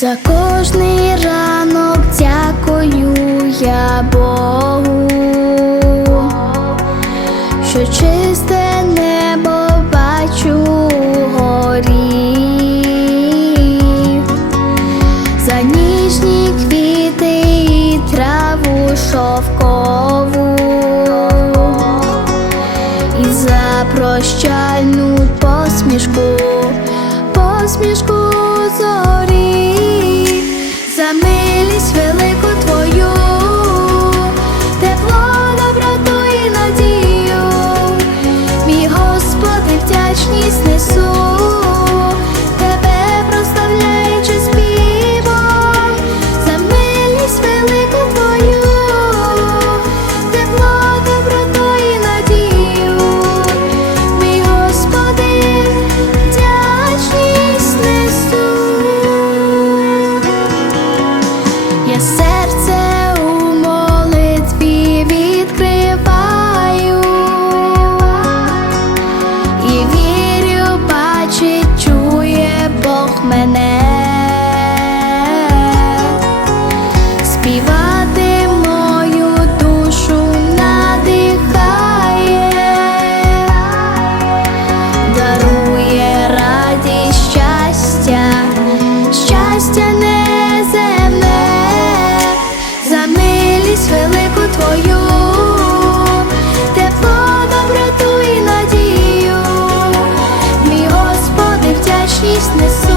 За кожний ранок дякую я Богу, що чисте небо бачу горі, за ніжні квіти і траву шовкову, і за прощальну посмішку, посмішку зору. вдячність несу. restless